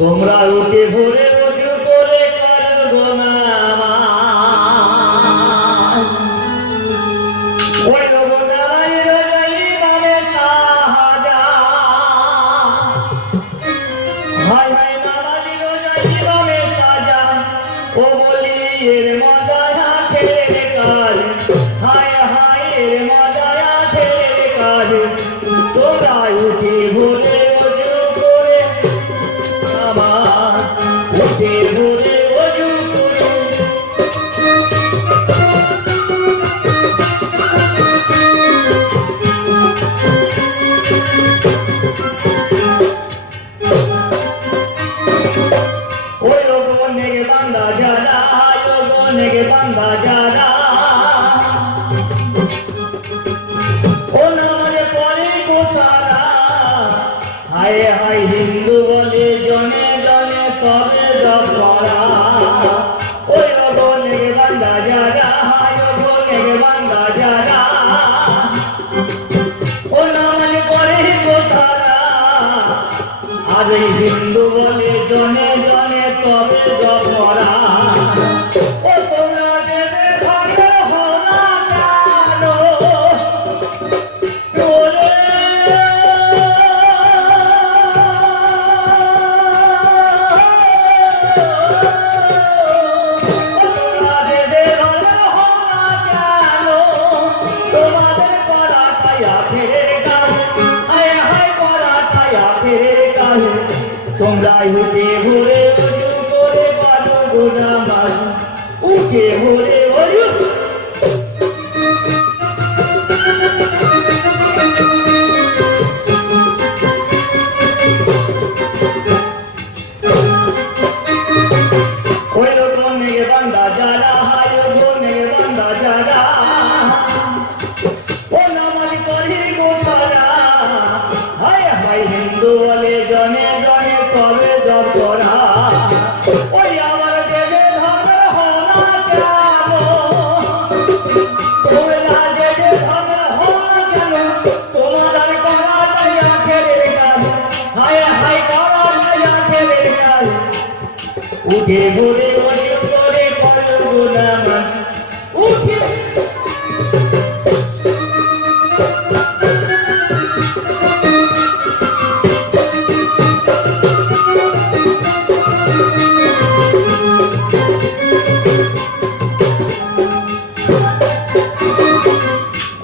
তোমরা উঠে ভরে উঁচু করে করো নামাজ। ওই রবনারাই রজাই মানে তাহাজা, হায় হায় নামাজি রজাই মানে তাজা, ও বলি এর মজা আখের কাজ, হায় হায় এর মজা আখের কাজ। তোমরা উঠে ভরে উঁচু করে নামাজ, উঠে ভরে উঁচু করে। ওই অনেক বান্দা যারা, অনেক বান্দা যারা ও নামাজে পড়ে কোথারা, হায় হায় হিন্দু বলে জনে জনে তবে জপরা। ওই অনেক বান্দা যারা, অনেক বান্দা যারা ও নামাজে পড়ে কোথারা, আর এই হিন্দু বলে জনে জনে তবে জপরা। ও তোমরা দেবে ভালো হলা কেন তোরে, তোমরা দেবে ভালো হলা কেন, তোমাদের করাটাই আখেরের কাজ, হায় হায় করাটাই আখেরের কাজ। তোমরা উঠে ভরে উঁচু করে পারো গোনামাজ, উঠে ভরে উঁচু। ওই অনেক বান্দা যারা, হায় অনেক বান্দা যারা ও নামাজ পড়ে গোপারা, হায় হায় হিন্দু বলে জনে জনে তবে জপরা। ওই আমার দেবে ধর্মে হলা কেন, তোমরা দেবে ধর্মে হলা কেন, তোমাদের করাটাই আখেরের কাজ, হায় হায় করাটাই আখেরের কাজ। উঠে ভরে উঁচু করে করো নামাজ, উঠে।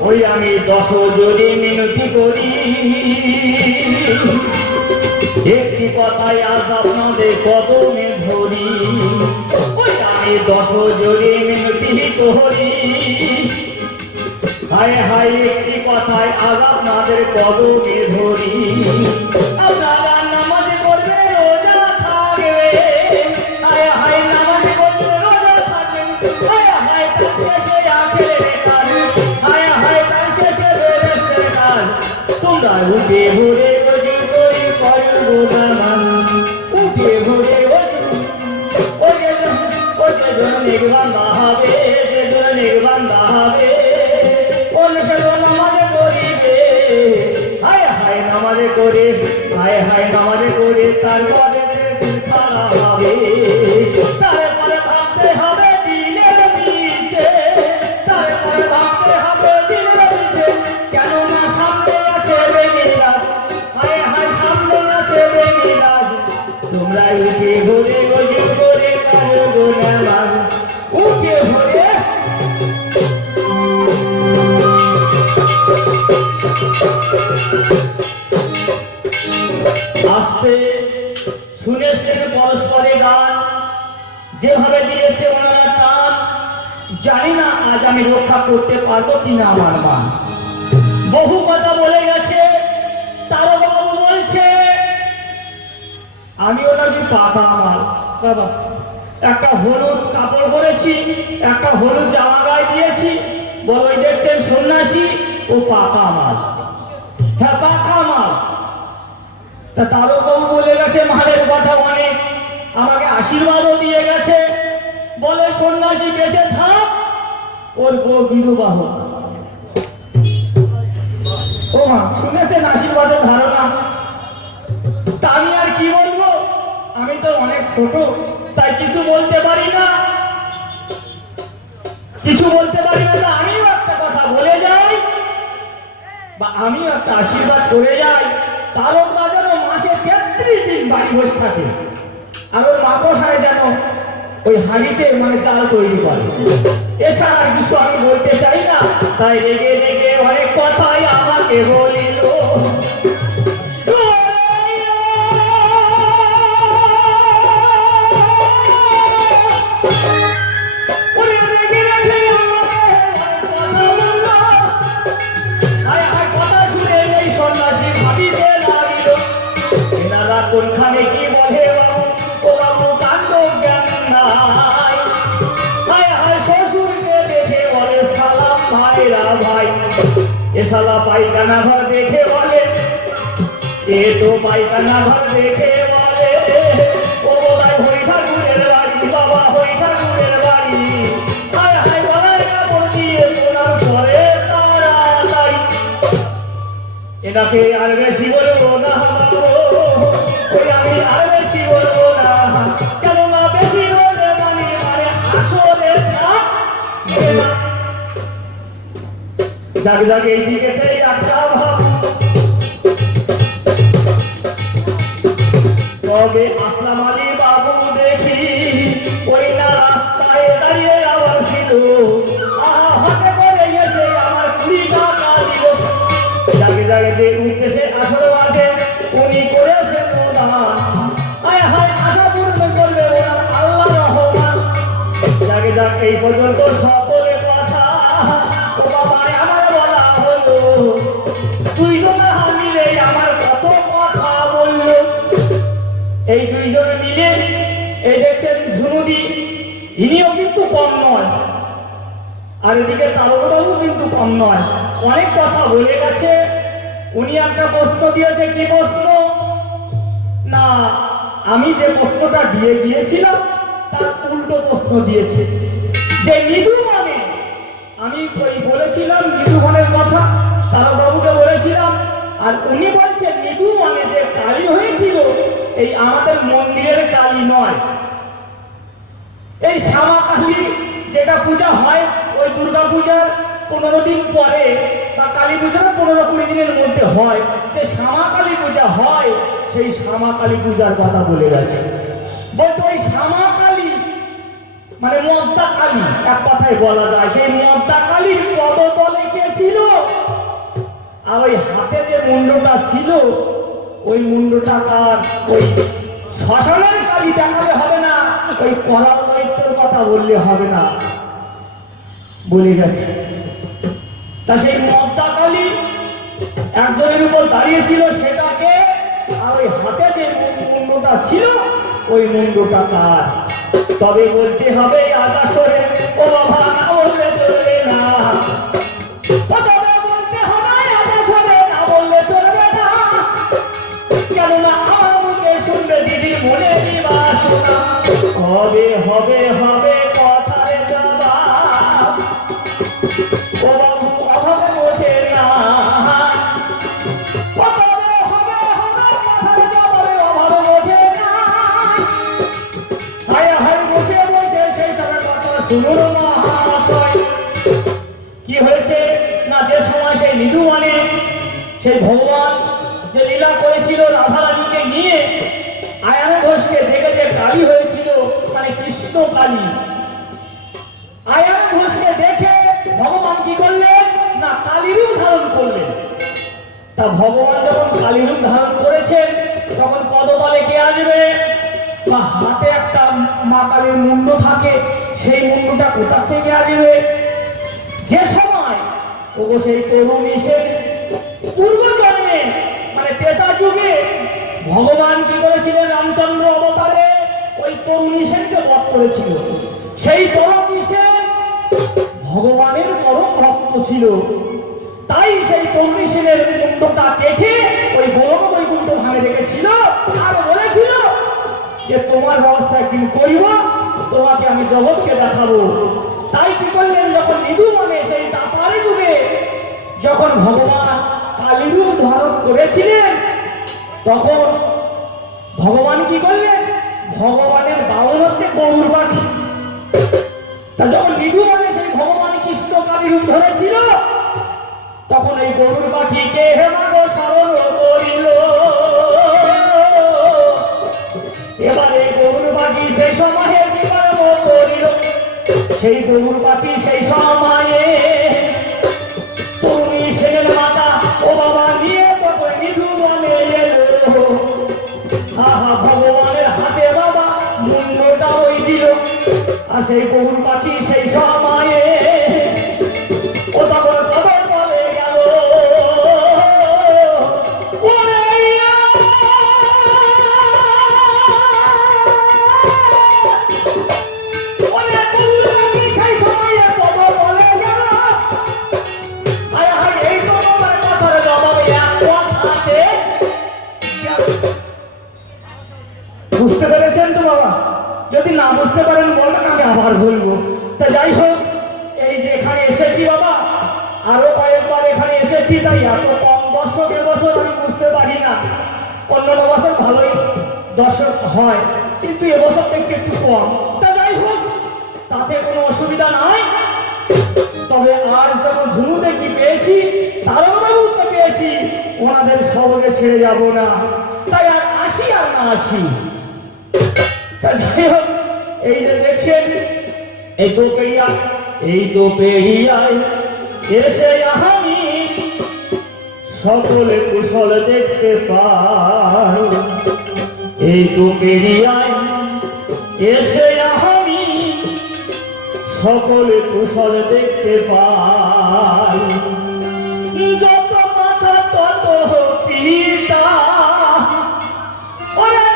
ওই আমি 10 জোরে মিনতি করি, একটি কথাই আজ আপনাদের কদমে ধরি। ওই আমি 10 জোরে মিনতি করি, হায় হায় একটি কথাই আজ আপনাদের কদমে ধরি। আপনারা নামাজ পড়বে রোজা থাকবে, হায় হায় নামাজ পড়বে রোজা থাকবে, হায় হায় তার শেষে আখেরের কাজ, হায় হায় তার শেষে বেরেস্তের কাজ। তোমরা উঠে ভরে উঁচু করে করো নামাজ, উঠে ভরে উঁচু। ওই যে অনেক বান্দা হবে, যে অনেক বান্দা হবে নামাজে করিবে, হায় হায় নামাজে করে, হায় হায় নামাজে করে তারপরে খারাপ হবে। তারপরে ভাবতে হবে দিলের নিচে, তারপরে ভাবতে হবে দিলের নিচে, কেননা সামনে আছে বেমিরাজ, হায় হায় সামনে আছে বেমিরাজ। তোমরা উঠে ভরে উঁচু করে করো নামাজ, উঠে ভরে। আস্তে শুনেছেন পরস্পরে গান, যেভাবে দিয়েছে ওনারা টান, জানি না আজ আমি রক্ষা করতে পারবো কিনা আমার মান। বহু কথা বলে গেছে, তারও বাবু বলছে আমি ওনাকে পাকা আমার বাবা, একটা হলুদ কাপড় পরেছি, একটা হলুদ জামা গায়ে দিয়েছি, বলো দেখছেন সন্ন্যাসী, ও পাকা মাল, হ্যাঁ পাকা মাল। তা তারও বাবু বলে গেছে মালের কথা অনেক, আমাকে আশীর্বাদও দিয়ে গেছে, বলে সন্ন্যাসী বেঁচে থাক, ওর বউ বিধবা হোক। ও মা শুনেছেন আশীর্বাদের ধারণা, তা আমি আর কি বলবো, আমি অনেক ছোট, তাই কিছু বলতে পারি না, কিছু বলতে পারি না। আমিও একটা কথা বলে যাই বা আমিও একটা আশীর্বাদ করে যাই, তারক যেন মাসে 33 দিন বাড়ি বসে থাকে, আর ওর মাকড়সায় যেন ওই হাঁড়িতে মানে চাল তৈরি করে। এছাড়া আর কিছু আমি বলতে চাই না। তাই রেগে রেগে অনেক কথাই আমাকে বলিল। কোনখানে কি বলে ও বাবু কাণ্ড জ্ঞান নাই। হায় হায় শ্বশুরকে দেখে বলে সালাম ভাইরা ভাই, এ শালা পায়খানা ঘর দেখে বলে, এ তো পায়খানা ঘর দেখে বলে ও বোধহয় হই ঠাকুরের বাড়ি, বাবা হই ঠাকুরের বাড়ি। হায় হায় গলায় কাপড় দিয়ে শোনার পরে তাড়াতাড়ি। এনাকে আর বেশি বলবো না, ওই আমি আর বেশি বলবো না, কেননা বেশি বলে মানে মানে আসলে না। যাক যাক এই দিকে একটা ভাব, তবে আসলাম আলী বাবু দেখি ওই না রাস্তায় দাঁড়িয়ে আবার ছিল, হাতে করে গেছে আমার 20 টাকা দিল। যাকে যাকে যে উদ্দেশ্যে আসলে আছে উনি করেছেন প্রদান, হায় হায় আশা পূর্ণ করবে ওনার আল্লাহ রহমান। যাকে যাক এই পর্যন্ত সকলে কথা ও বাবা আমার বলা হলো, দুইজনে মিলে আমার কত কথা বললো। এই দুইজনে মিলে এই দেখছেন ঝুনুদি, ইনিও কিন্তু কম নয়, আর এদিকে তারকবাবু কিন্তু কম নয়, অনেক কথা বলে গেছে। উনি একটা প্রশ্ন দিয়েছে, কি প্রশ্ন না, আমি যে প্রশ্নটা দিয়ে গিয়েছিলাম তার উল্টো প্রশ্ন দিয়েছে, যে নিধু মানে, আমি বলেছিলাম নিধু মানের কথা তারকবাবুকে বলেছিলাম, আর উনি বলছে নিধু মানে যে কালী হয়েছিল এই আমাদের মন্দিরের কালী নয়, এই শ্যামা কালী যেটা পূজা হয় ওই দুর্গা পূজার 15 দিন পরে বা কালী পূজার 15-20 দিনের মধ্যে হয়, যে শ্যামা কালী পূজা হয় সেই শ্যামা কালী পূজার কথা বলে গেছে। বলতো ওই শ্যামা কালী মানে মদ্দা কালী, এক কথায় বলা যায় সেই মদ্দা কালীর পদতলে কে ছিল, আর ওই হাতে যে মুন্ডটা ছিল ওই মুন্ডটা কার, ওই শ্মশানের কালী দেখালে হবে না, ওই কলার দৈত্যের কথা বললে হবে না, বলে গেছে। তা সেই মদ্দা কালী একজনের উপর দাঁড়িয়েছিল সেটাকে, আর ওই হাতে যে মুন্ডটা ছিল ওই মুন্ডটা কার। তবে বলতে হবে আকাশরে ও বাবা, না বললে চলবে না, তবে বলতে হবে আকাশরে, না বললে চলবে না, কেননা আমার মুখে শুনবে দিদির মনে বাসনা। হবে হবে হবে কথার জবাব, ও বাবু অভাবে ওঠে না, হবে হবে হবে কথার জবাবে অভাবে ওঠে না। হায় হায় বসে বসে সেই সবের কথা শুনুন মহাশয়। কি হয়েছে না, যে সময় সেই নিধু মানে সেই ভগবান যে লীলা করেছিল রাধারানীকে নিয়ে, আয়ান ঘোষকে দেখে যে কালী হয়েছিল মানে কৃষ্ণ কালী, আয়ান ঘোষকে দেখে ভগবান কি করলেন না কালীর রূপ ধারণ করলেন। তা ভগবান যখন কালীর রূপ ধারণ করেছেন তখন পদতলে কে আসবে, বা হাতে একটা মা কালীর মুন্ড থাকে, সেই মুন্ডটা কোথা থেকে আসবে। যে সময় ওগো সেই তরুণ এসে পূর্ব জন্মে মানে ত্রেতা যুগে ভগবান কি করেছিলেন, রামচন্দ্র অবতারে ওই তরুণী সেনকে বধ করেছিল। সেই তরুণী সেন ভগবানের পরম ভক্ত ছিল, তাই সেই তরুণী সেনের মুন্ডটা কেটে ওই গোলক বৈকুণ্ঠ ধামে রেখেছিল, আর বলেছিল যে তোমার ব্যবস্থা একদিন করিব, তোমাকে আমি জগৎকে দেখাবো। তাই কি করলেন, যখন নিধু মানে সেই তাপারে যুগে যখন ভগবান কালীরূপ ধারণ করেছিলেন, তখন ভগবান কি করলেন, ভগবানের বাউল হচ্ছে গরুর পাখি। তা যখন নিধু মানে সেই ভগবান কৃষ্ণ কালী রূপ ধরেছিল, তখন এই গরুর পাখিকে হেমাগ স্মরণ করিল। এবারে গরুর পাখি সেই সময়ে বিকর্ম করিল। সেই গরুর পাখি সেই সময়ে তুমি সেনের মাতা ও বাবা নিয়ে তখন নিধু বনে এলো। আহা ভগবানের হাতে বাবা মুন্ডটা ওই দিল। আর সেই গরুর পাখি সেই সময়ে ও তখন কবর বলে গেল। বুঝতে পেরেছেন তো বাবা? যদি না বুঝতে পারেন বলেন, আমি আবার বলবো। তা যাই হোক, এই যে এখানে এসেছি বাবা, আরো কয়েকবার এখানে এসেছি, তাই এত কম দর্শক এবছর আমি বুঝতে পারি না। অন্যান্য বছর ভালোই দর্শক হয়, কিন্তু এবছর দেখছি একটু কম। তা যাই হোক, তাতে কোনো অসুবিধা নাই। তবে আর যেমন ঝুমু দেখি পেয়েছি, তারাও বাবুকে পেয়েছি, ওনাদের সবকে ছেড়ে যাব না। তাই আর আসি আর না আসি। তা যাই হোক, এই যে দেখছেন এই তো পেরিয়ায় এসে আমি সকলে কুশল দেখতে পাই। এই তো পেরিয়ায় এসে আমি সকলে কুশল দেখতে পাই। যত মাথা তত পিতা, ওরা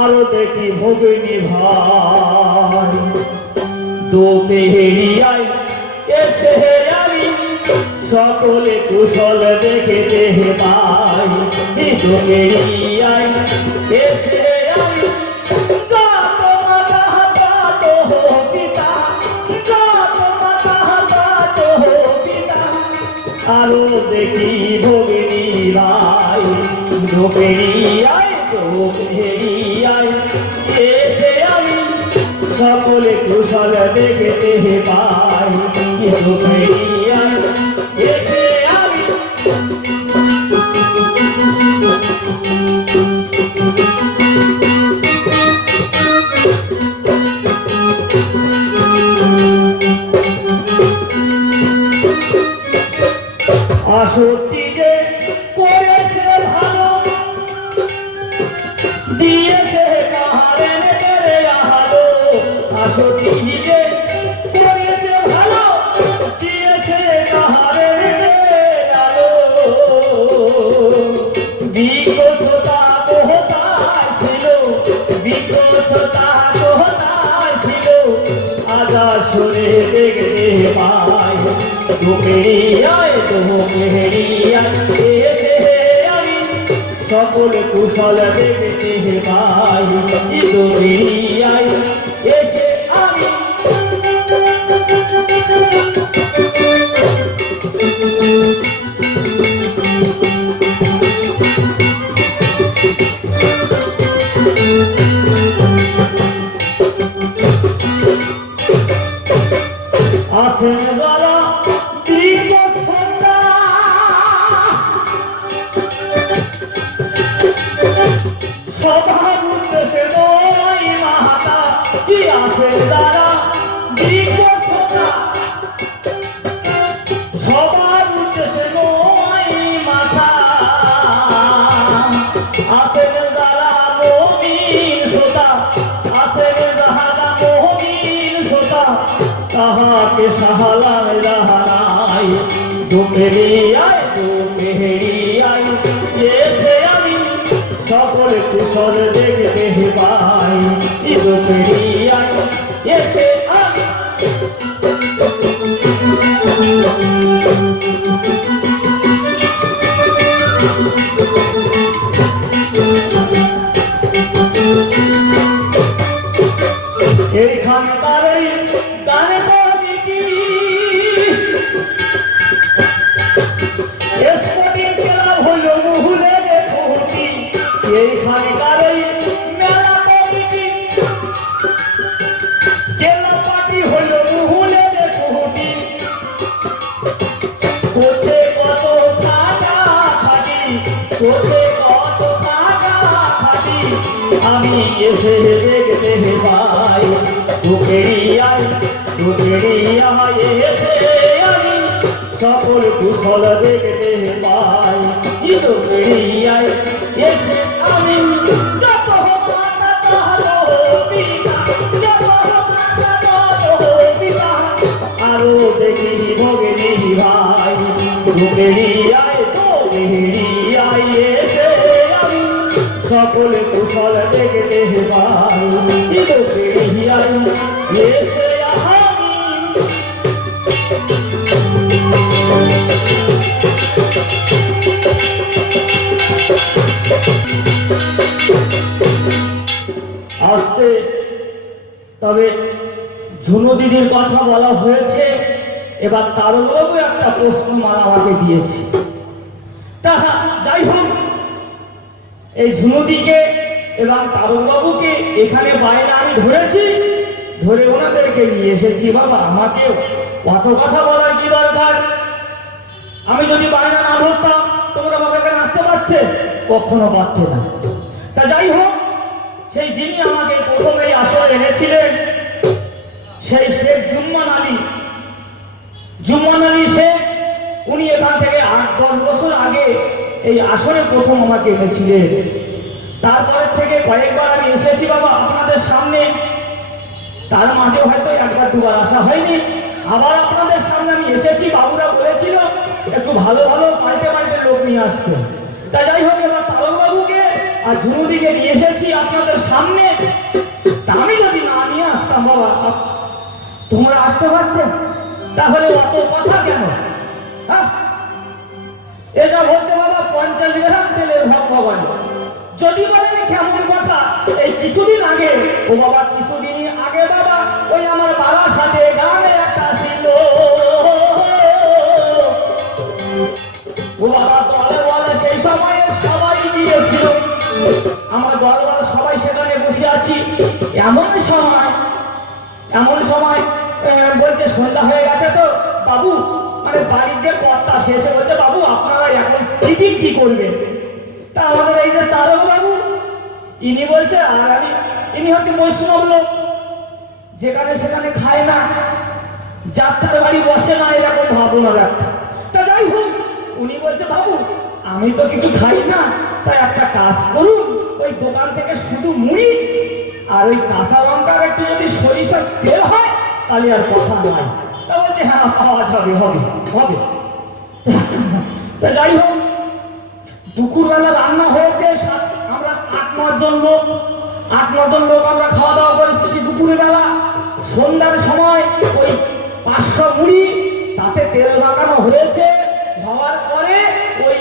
আরো দেখি ভগিনী ভাই। দো পেরিয়ায় এসে আমি সকলে কুশল দেখতে পাই। দো পেরিয়ায় এসে আমি যত মাতা তত পিতা, যত মাতা তত পিতা, আরো দেখি ভগিনী ভাই। দো পেরিয়ায় এসে আমি সকলে কুশল দেখতে পাই। এসে আমি আসক্তি যে করেছে ভালো, দিয়েছে কাহারে নেবে আলো। আসক্তি যে করেছে ভালো, দিয়েছে কাহারে নেবে আলো। বিকশতা কোথায় ছিল, বিকশতা কোথায় ছিল, আজা সরে দেখতে পাই। দুমেরিয়ায় এসে আমি সকলে কুশল দেখতে পাই। দুমেরিয়ায় এসে আমি আসেন যারা সবার উদ্দেশ্যে নয় মাতা, কি আসেন যারা সবার উদ্দেশ্যে নয় মাতা। আসেন যারা মমিন শ্রোতা, আসেন যারা মমিন শ্রোতা, তাহাকে সাহালায় রাহারায়। দুমেরিয়ায় এসে আমি সকলে কুশল দেখতে পাই। দুমেরিয়ায় এসে আমি এইখানকার গানে আমি এসে দেখতে পাই বুকেরিয়ায় বুকেরিয়ায় এসে আমি সকল কুশল দেখতে পাই বুকেরিয়ায় এসে আমি যত আরো দেখি ভগিনী ভাই বুকেরিয়ায় বুকেরিয়ায় এসে আমি সকল কুশল দেখতে পাই বুকেরিয়ায় এসে আমি আসতে তবে ঝুনু দিদির কথা বলা হয়েছে এবার তারকবাবু একটা প্রশ্নমালা আমাকে দিয়েছে তা যাই হোক এই ঝুনুদিকে এবং তারকবাবুকে এখানে বাইরে আমি ধরেছি ধরে ওনাদেরকে নিয়ে এসেছি বাবা আমাকে অত কথা বলার কি দরকার আমি যদি বাইরে না ধরতাম তোমরা বাবাকে আসতে পারতে কখনো পারতে না তা যাই হোক সেই যিনি আমাকে প্রথমেই আসরে এনেছিলেন সেই শেখ জুম্মান আলী শেখ উনি এখান থেকে 8-10 বছর আগে এই আসরে প্রথম আমাকে এনেছিলেন তারপরে থেকে কয়েকবার আমি এসেছি বাবা আপনাদের সামনে তার মাঝে হয়তো একবার দুবার আসা হয়নি আবার আপনাদের সামনে আমি এসেছি বাবুরা বলেছিল একটু ভালো ভালো পাল্টে পাল্টে লোক নিয়ে আসতে তা যাই হোক এবার তারকবাবুকে আর ঝুনুদিকে নিয়ে এসেছি আপনাদের সামনে তা আমি যদি না নিয়ে আসতাম বাবা তোমরা আসতে পারতে তাহলে অত কথা কেন এসব হচ্ছে বাবা 50 গ্রাম তেলের ভগবান যদি বলেনি কেমন কথা এই কিছুদিন আগে ও বাবা কিছুদিন আগে বাবা ওই আমার বাবার সাথে গানে একটা ছিল ও বাবা দলে বলে সেই সময়ে সবাই গিয়েছিল আমার দলবল সবাই সেখানে বসে আছি এমন সময় বলছে সন্ধ্যা হয়ে গেছে তো বাবু মানে বাড়ির যে কর্তা শেষে বলছে বাবু আপনারা এখন টিফিন কি করবেন তা আমাদের এই যে তারকবাবু ইনি বলছে আর আমি ইনি হচ্ছে বৈষ্ণব লোক যেখানে সেখানে খায় না যাত্রার বাড়ি বসে না এরকম ভাবনা একটা তা যাই হোক উনি বলছে বাবু আমি তো কিছু খাই না তাই একটা কাজ করুন ওই দোকান থেকে শুধু মুড়ি আর ওই কাঁচা লঙ্কার একটু যদি সরিষার তেল হয় তাহলে আর কথা নয় তা বলছে হ্যাঁ পাওয়া যাবে হবে তা যাই হোক দুপুরবেলা রান্না হয়েছে আমরা 8-9 জন লোক আমরা খাওয়া দাওয়া করেছি সেই দুপুরের বেলা সন্ধ্যার সময় ওই 500 মুড়ি তাতে তেল লাগানো হয়েছে হওয়ার পরে ওই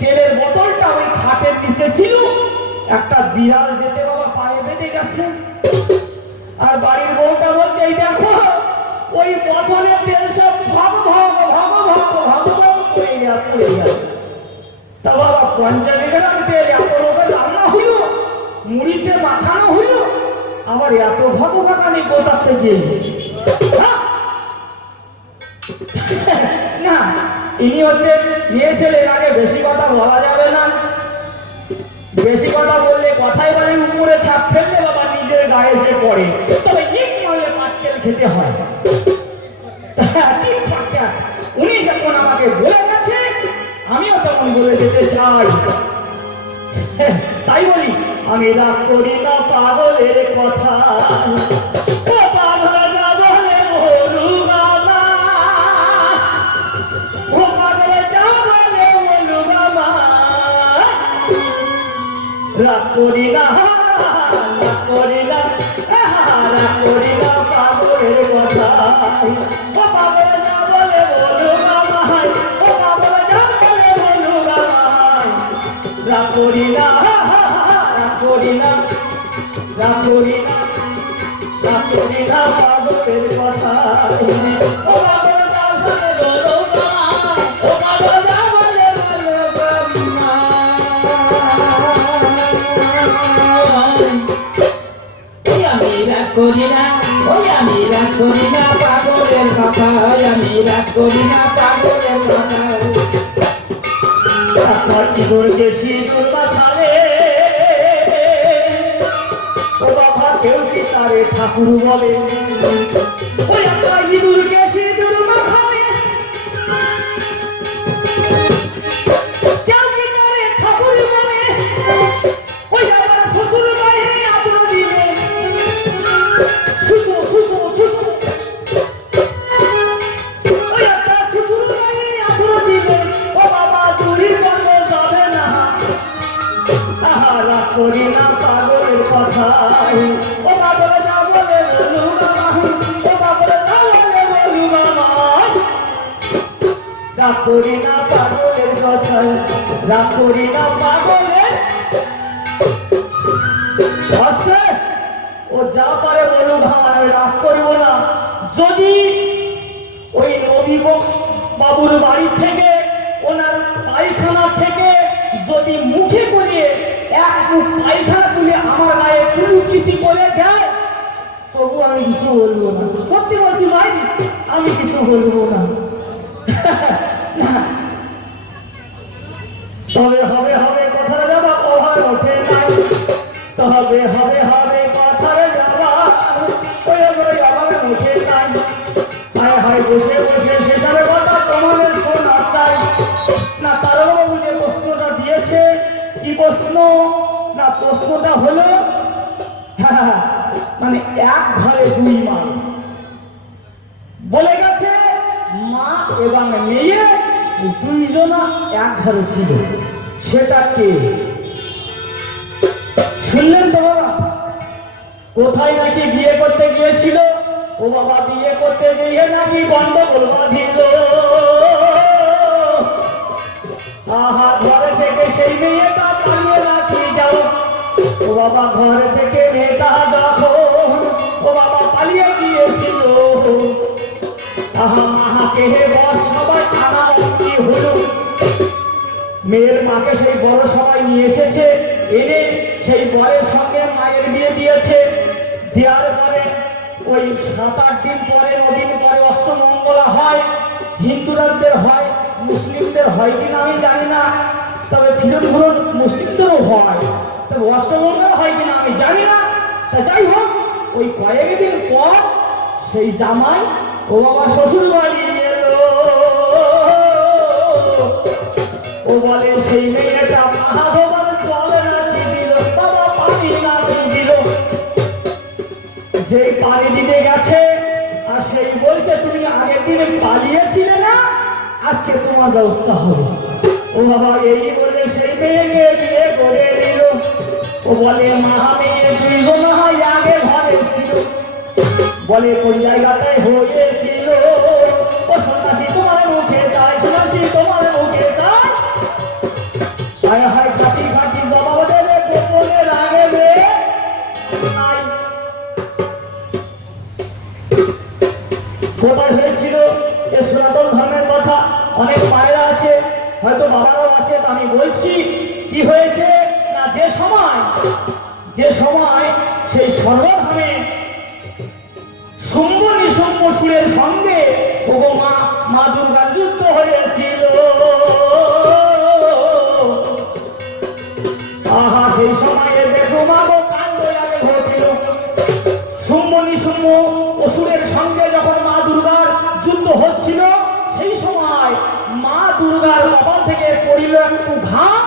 তেলের বোতলটা ওই খাটের নিচে ছিল একটা বিড়াল যেতে বাবা পায়ে বেঁধে গেছে আর বাড়ির বউটা বলছে এই দেখো ওই বোতলে তেল সব ভাগ পড়ে গেছে তা বাবা 50 গ্রাম তেল এত লোকের রান্না হইল মুড়িতে মাখানো হইল আবার এত ভাগ আমি কোথার থেকে না ইনি হচ্ছে মেয়ে ছেলের আগে বেশি কথা বলা যাবে না বেশি কথা বললে কথাই বলে উপরে ছাপ ফেললে বাবা নিজের গায়ে এসে পড়ে তবে এক মারলে পাটকেল খেতে হয় উনি যখন আমাকে বলে গেছে আমিও তখন বলে যেতে চাই তাই বলি আমি রাগ করি না পাগলের কথা রাগ করি না পাগলের কথা ও পাগল না বলে বলু আমায় ও পাগল না বলে বলু আমায় রাগ করি না পাগলের কথা ও পাগল না বলে বলু ও পাগল না বলে বলু আমি রাগ করি না পাগলের কথা আমি রাগ করি না পাগলের কথা কি করতে সিঁদুর মাথারে করে ঠাকুর বলে ওই একটা ইঁদুরকে সিঁদুর মাখায় কেউ কি করে ঠাকুর বলে ওই আমার শ্বশুর বাড়ি আদর দিলে সুসু সুসু সুসু ওই একটা শ্বশুর বাড়ি আদর দিলে ও বাবা দূরে বলে যাবে না আহারা করি না পাগলের কথাই ও পাগল যা বলে বলু মামা ও পাগল যা বলে বলু মামা রাগ করি না পাগলের কথাই রাগ করি না পাগলের আছে ও যা পারে বলুক আমার রাগ করিব না যদি ওই নবী বাবুর বাড়ি থেকে ওনার পায়খানা থেকে যদি মুখে করে এক মুখ পায়খানা তুলে আমার গায়ে পুরু কিছু করে দেয় তবু আমি কিছু বলবো না সত্যি বলছি ভাই আমি কিছু বলবো না তবে হবে হবে কথার যাবা ওভার ওঠে নাই তবে হবে হবে কথার যাবা ওই ওই আমার উঠে নাই হায় হায় বসে বসে সেটার কথা তোমাদের শোনা চাই না তারবাবু যে প্রশ্নটা দিয়েছে কি প্রশ্ন না প্রশ্নটা হলো মানে এক ঘরে দুই মা বলে গেছে মা এবং মেয়ে দুইজনা এক ঘরে ছিল সেটা কে শুনলেন তো বাবা কোথায় নাকি বিয়ে করতে গিয়েছিল ও বাবা বিয়ে করতে গিয়ে নাকি গন্ডগোল বাঁধিল আহা ঘরে থেকে সেই মেয়েটা পালিয়ে নাকি যাও ও বাবা ঘরে থেকে মেয়েটা দেখো ও বাবা পালিয়ে গিয়েছিল আহা মাকে হে বস সবাই আনা কি হলো মেয়ের মাকে সেই বড় সবাই নিয়ে এসেছে এনে সেই বরের সঙ্গে মায়ের বিয়ে দিয়েছে দেওয়ার পরে ওই 7-8 দিন পরে 9 দিন পরে অষ্টমঙ্গলা হয় হিন্দুরাদের হয় মুসলিমদের হয় কিনা আমি জানি না তবে ফিরন ঘুরন মুসলিমদেরও হয় তবে অষ্টমঙ্গলা হয় কিনা আমি জানি না তা যাই হোক ওই কয়েকদিন পর সেই জামাই ও বাবা শ্বশুর বাড়ি এলো ও বলে সেই মেয়েটা মহাভগবান চলে না কি দিল বাবা পানি না দিল যেই পানি দিতে গেছে আর সেই বলছে তুমি আগের দিনে পালিয়েছিলে না আজকে তোমার ব্যবস্থা হবে ও বাবা এই বলে সেই মেয়েকে বিয়ে করে দিল ও বলে মহা মেয়ে দুইজন হয় আগে ঘরে ছিল বলে কোন জায়গাটায় হয়েছিল ও সন্ন্যাসী তোমার মুখে যায় সন্ন্যাসী তোমার মুখে যায় হায় হায় খাটি খাটি জবাব দেবে গোপনে লাগবে নাই কোথায় হয়েছিল এ সনাতন ধর্মের কথা অনেক মায়েরা আছে হয়তো বাবারাও আছে আমি বলছি কি হয়েছে না যে সময় সেই সর্বধামে শুম্ভ নিশুম্ভ সুরের সঙ্গে ওগো মা দুর্গার যুদ্ধ হয়েছিল আহা সেই সময়ে বেদমাগো কাণ্ড আগে ঘটেছিল শুম্ভ নিশুম্ভ অসুরের সঙ্গে যখন মা দুর্গার যুদ্ধ হচ্ছিল সেই সময় মা দুর্গার কপাল থেকে পড়িল একটু ঘাম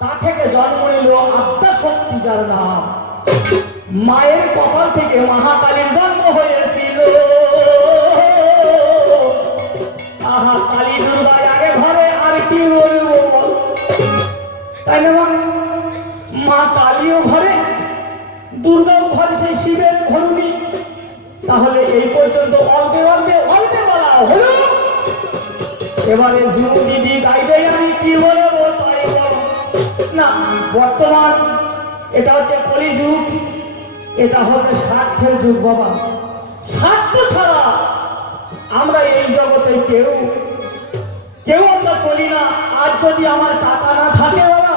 তা থেকে জন্ম নিল আদ্যা শক্তি যার নাম মায়ের কপাল থেকে মহাকালীর জন্ম হয়েছিল আহা কালী দুর্গা আগে ঘরে আর কি বলবো তাই না মা কালীও ঘরে দুর্গাও ঘরে সেই শিবের ঘরুনি তাহলে এই পর্যন্ত অল্পে বলা হলো এবারে দিদি গাইবে আমি কি বলবো না বর্তমান এটা হচ্ছে কলিযুগ এটা হচ্ছে স্বার্থের যুগ বাবা স্বার্থ ছাড়া আমরা এই জগতে কেউ আমরা চলি না আজ যদি আমার টাকা না থাকে বাবা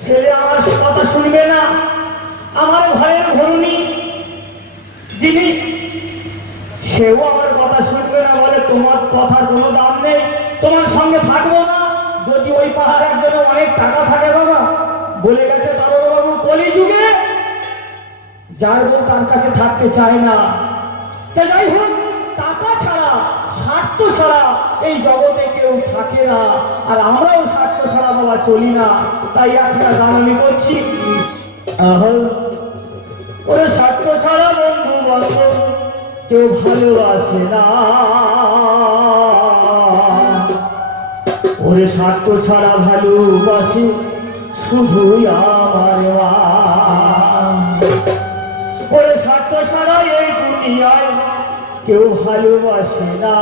ছেলে আমার কথা শুনবে না আমার ঘরের ঘরুনি যিনি সেও আমার কথা শুনবে না বলে তোমার কথার কোনো দাম নেই তোমার সঙ্গে থাকবো না যদি ওই পাহাড় একজনে অনেক টাকা থাকে বাবা বলে গেছে বাবু কলিযুগে যার বউ তার কাছে থাকতে চায় না। তা যাই হোক, টাকা ছাড়া স্বার্থ ছাড়া এই জগতে কেউ থাকে না, আর আমরাও স্বার্থ ছাড়া বাবা চলি না। তাই একটা গান আমি করছি। ওরে স্বার্থ ছাড়া বন্ধু বান্ধব কেউ ভালোবাসে না, ওরে স্বার্থ ছাড়া ভালোবাসে শুধুই আমার মা। ওরে স্বার্থ ছাড়া এই দুনিয়ায় কেউ ভালোবাসে না,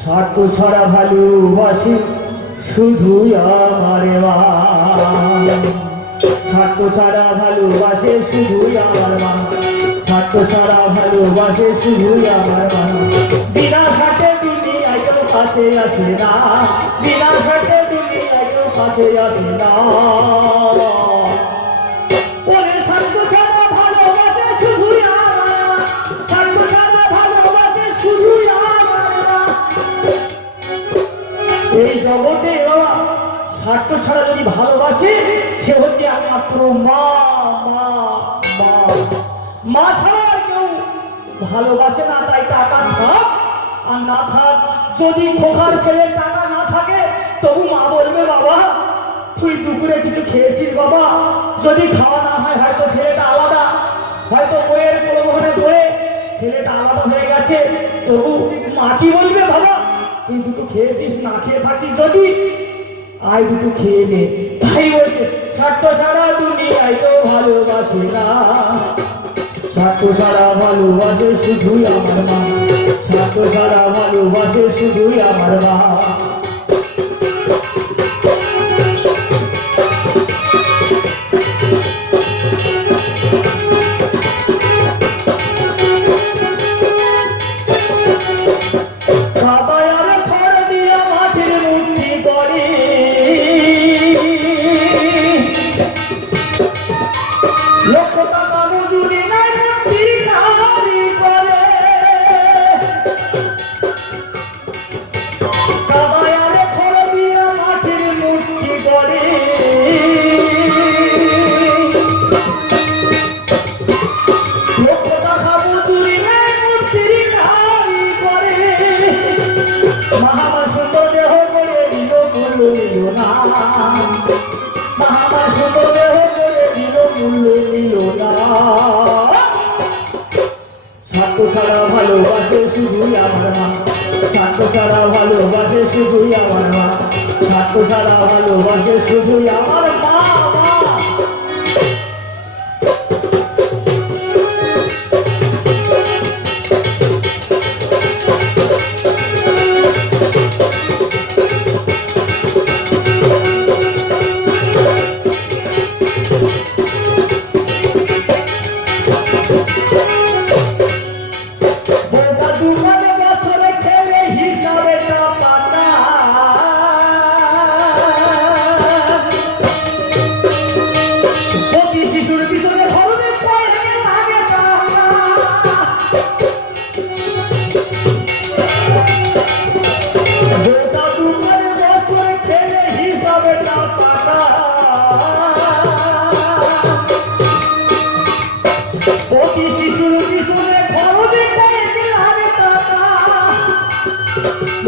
স্বার্থ ছাড়া ভালোবাসে শুধুই আমার মা। স্বার্থ ছাড়া ভালোবাসে শুধুই আমার মা, স্বার্থ ছাড়া ভালোবাসে শুধুই আমার মা। বিনা স্বার্থে দুনিয়ায় কেউ কাছে আসে না, বিনা স্বার্থে দুনিয়ায় কেউ কাছে আসে না। ওরে স্বার্থ ছাড়া ভালোবাসে শুধুই আমার, স্বার্থ ছাড়া ভালোবাসে শুধুই আমার। এই জগতে বাবা স্বার্থ ছাড়া যদি ভালোবাসে সে হচ্ছে একমাত্র মা। মা মা মা ছাড়া আর কেউ ভালোবাসে না। তাই টাকা থাক আর না থাক, যদি খোকার ছেলে টাকা না থাকে তবু মা বলবে বাবা তুই দুপুরে কিছু খেয়েছিস বাবা। যদি খাওয়া না হয় হয়তো ছেলেটা আলাদা, হয়তো বইয়ের প্রলোভনে পড়ে ছেলেটা আলাদা হয়ে গেছে, তবু মা কি বলবে বাবা তুই দুটো খেয়েছিস, না খেয়ে থাকিস যদি আয় দুটো খেয়ে নে। তাই বলছে স্বার্থ ছাড়া দুনিয়ায় তো ভালোবাসে না, স্বার্থ ছাড়া ভালোবাসে শুধুই আমার মা, স্বার্থ ছাড়া ভালোবাসে শুধুই আমার মা। স্বার্থ ছাড়া ভালোবাসে শুধুই আমার মা, স্বার্থ ছাড়া ভালোবাসে শুধুই আমার মা, স্বার্থ ছাড়া ভালোবাসে শুধুই আমার মা।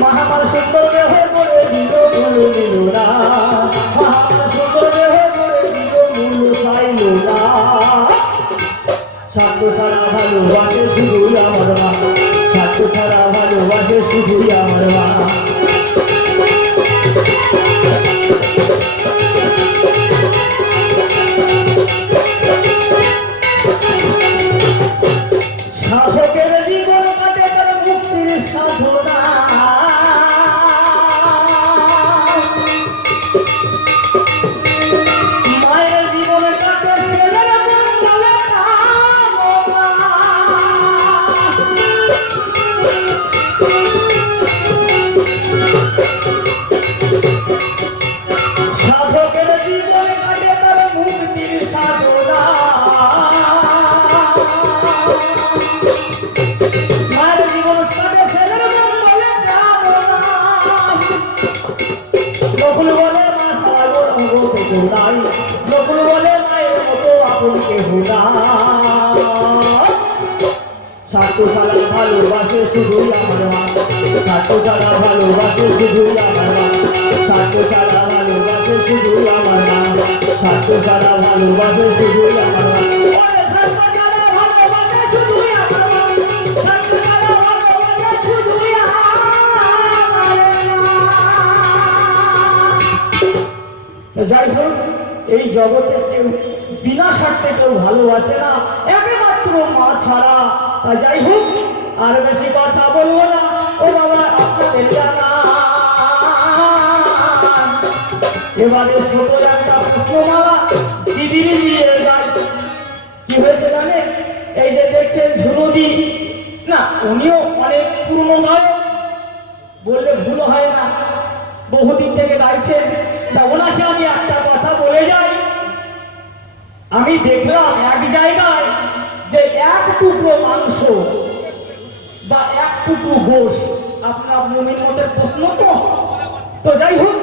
মহামার সুন্দর দেহ করে দিল মূল দিল না, মহামার সুন্দর দেহ করে দিল মূল চাইল না। স্বার্থ ছাড়া ভালোবাসে শুধুই আমার মা, স্বার্থ ছাড়া ভালোবাসে শুধুই আমার মা। সাধকের জীবন কাটে তার মুক্তির সাধনা, মায়ের জীবন কাটে ছেলের মঙ্গলে সাধকের জীবন কাটে তার মুক্তির সাধনা, মায়ের জীবন কাটে ছেলের মঙ্গলে নকুল বলে মা সাগর অঙ্গ নাই, নকুল বলে মায়ের আপন কেহ না। সাতু সালা ভালোবাসে শুধুই আমার মা, সাতু সালা ভালোবাসে শুধুই আমার মা, সাতু সালা ভালোবাসে শুধুই আমার মা, সাতু সালা ভালোবাসে শুধুই আমার মা। ওরে সাতু সালা ভালোবাসে শুধুই আমার মা, সাতু সালা ভালোবাসে শুধুই আমার মা। যাই হোক, এই জগতে কেউ বিনা স্বার্থে কেউ ভালোবাসে না, একমাত্র মা ছাড়া। তা যাই হোক, আর বেশি কথা বলবো না। ও বাবা, আপনাদের জানান এবারে ছোট একটা প্রশ্নমালা দিদির দিয়ে যায়। কি হয়েছে জানেন? এই যে দেখছেন ঝুনুদি, না উনিও অনেক পুরনো গায়ক, বললে ভুল হয় না, বহুদিন থেকে গাইছেন। তা ওনাকে আমি একটা কথা বলে যাই। আমি দেখলাম এক জায়গায় যে এক টুকরো মাংস বা এক টুকরো গোশ, আপনার মুমিন মতের প্রশ্ন তো যাই হোক,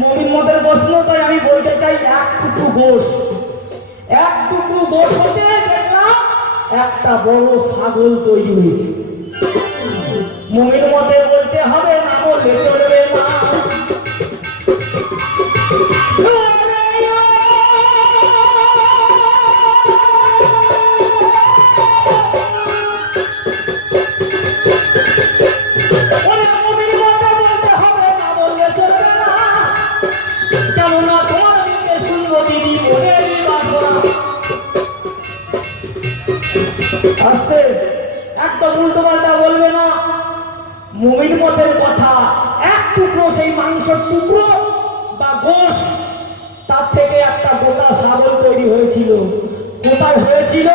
মুমিন মতের প্রশ্ন, তাই আমি বলতে চাই এক টুকরো গোশ, এক টুকরো গোশ হতে দেখলাম একটা বড় ছাগল তৈরি হয়েছে। মুমিন মতে বলতে হবে, না বললে চলবে না। আস্তে, একদম উল্টো পাল্টা বলবে না। মুমিন মতের কথা, এক টুকরো সেই মাংসের টুকরো বা গোশ, তার থেকে একটা গোটা ছাগল তৈরি হয়েছিল। কোথায় হয়েছিল,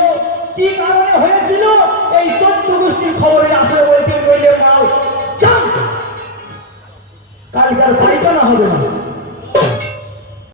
কি কারণে হয়েছিল, এই 14 গোষ্ঠীর খবরে আসলে বলতে বললে মাও চান কালকার পাইকানা হবে না।